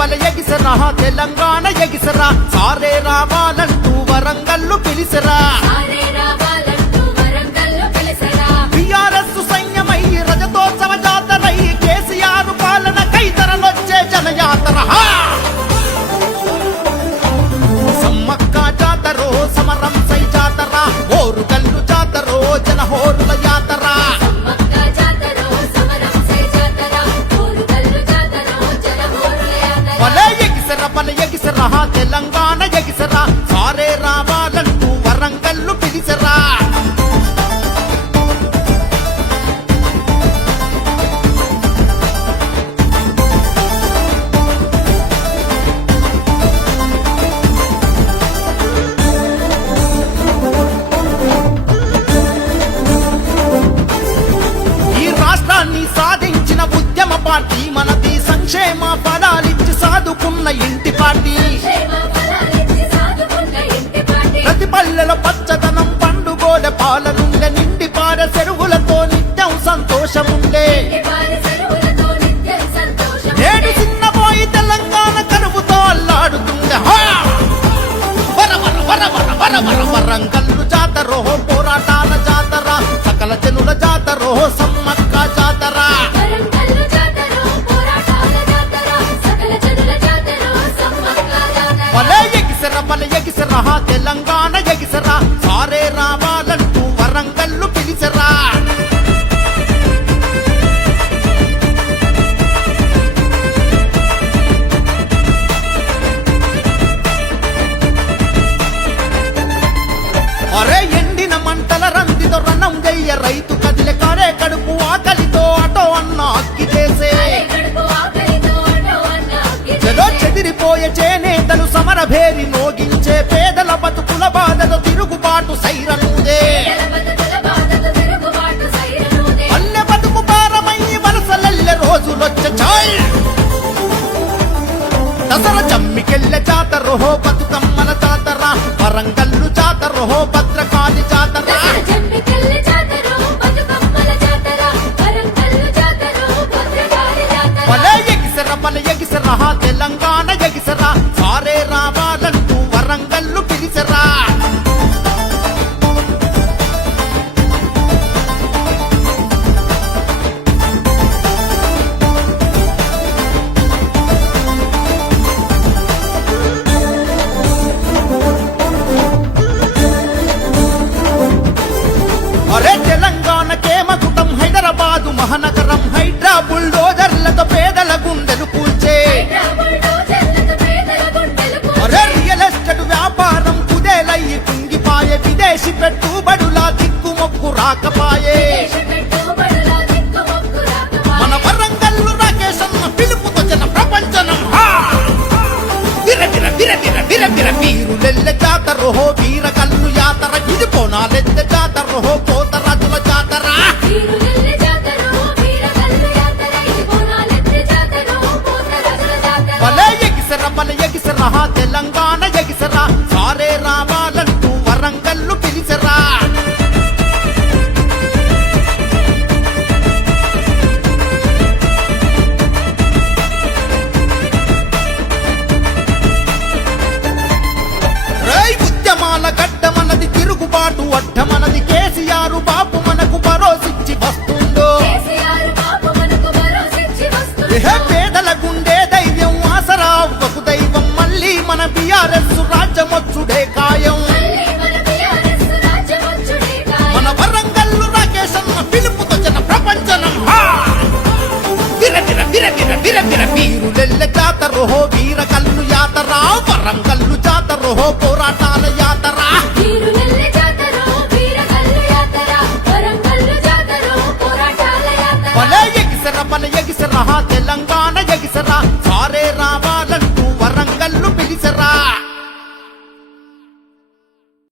బల ఎగిసరా తెలంగాణ ఎగిసరా సారే రావాలంటూ వరంగల్లు పిలిసరా బిఆర్ఎస్ సైన్యమై రజతోత్సవ జాతరై కేసీఆర్ పాలన కైతరలొచ్చే జనయాతర సమ్మక్క జాతరో సమరం సై జాతర ఓరుగల్లు జాతరో జనహోరుల యాతర బల ఎగిసరా తెలంగాణ ఎగిసరా సారే రావాలంటూ వరంగల్లు పిలిసరా ఈ రాష్ట్రాన్ని సాధించిన ఉద్యమ పార్టీ మనది సంక్షేమ ఫలాలిచ్చి సాదుకున్న ఇంటి పార్టీ ప్రతి పల్లెల పచ్చదనం పండుగోల పాలనుండే నిండి పార చెరువులతో నిత్యం సంతోషముండే నేడు చిన్నపోయి తెలంగాణ కరువుతో అల్లాడుతుండే వరంగల్లు జాతరో పోరాటాల జాతర సకల జనుల జాతరో సమ్మక్క జాతర బల ఎగిసరా తెలంగాణ ఎగిసరా సారే రావాలంటూ వరంగల్లు పిలిసరా అరే ఎండిన మంటల రందితో రణం జయ్య రైతు కదిలే కారే కడుపు ఆకలితో అటో అన్న అక్కి చేసే చెదిరిపోయే చేనేతలు సమరభేరి నోగించే పేదల బతుకుల బాధలు తిరుగుబాటు సైరనుదే అల్లె బతుకు భారమయ్యి వలసలల్లె రోజులొచ్చే ఛాయ్ దసరా జమ్మికెళ్ళె జాతరో బతుకమ్మల జాతర వరంగల్లు జాతరో భద్రకాళి జాతర బల ఎగిసరా తెలంగాణ ఎగిసరా సారే రావాలంటూ వరంగల్లు పిలిసరా అరే తెలంగాణకే మకుటం హైదరాబాదు మహానగరం హైడ్రా బుల్డోజర్లతో పేదల గుండెలు కూల్చే అరే రియల్ ఎస్టేట్ వ్యాపారం కుదేలయ్యి కుంగిపాయే విదేశీ పెట్టుబడుల దిక్కుమొక్కు రాకపాయే మన వరంగల్లు రాకేశన్న పిలుపుతో జన ప్రపంచనం వీరులెల్లె జాతరో వీరకల్లు యాతర ఇది పోనాలెత్తె జాతరో పోతరాజుల జాతర బల ఎగిసరా తెలంగాణ ఎగిసరా సారే రావాలంటూ వరంగల్లు పిలిసరా ఉద్యమాల గడ్డ మనది తిరుగుబాటు అడ్డ మనది కేసీఆర్ బాపు మనకు భరోసిచ్చి వస్తుందో పేదల గుండె ధైర్యం ఆసరా ఒక దైవం మళ్ళీ మన బిఆర్ఎస్ రాజ్యమొచ్చుడే ఖాయం మన వరంగల్లు రాకేశన్న పిలుపుతో జన ప్రపంచనం వీరులెల్లె జాతరో వీరకల్లు యాతర వరంగల్లు జాతరో పోరాటాల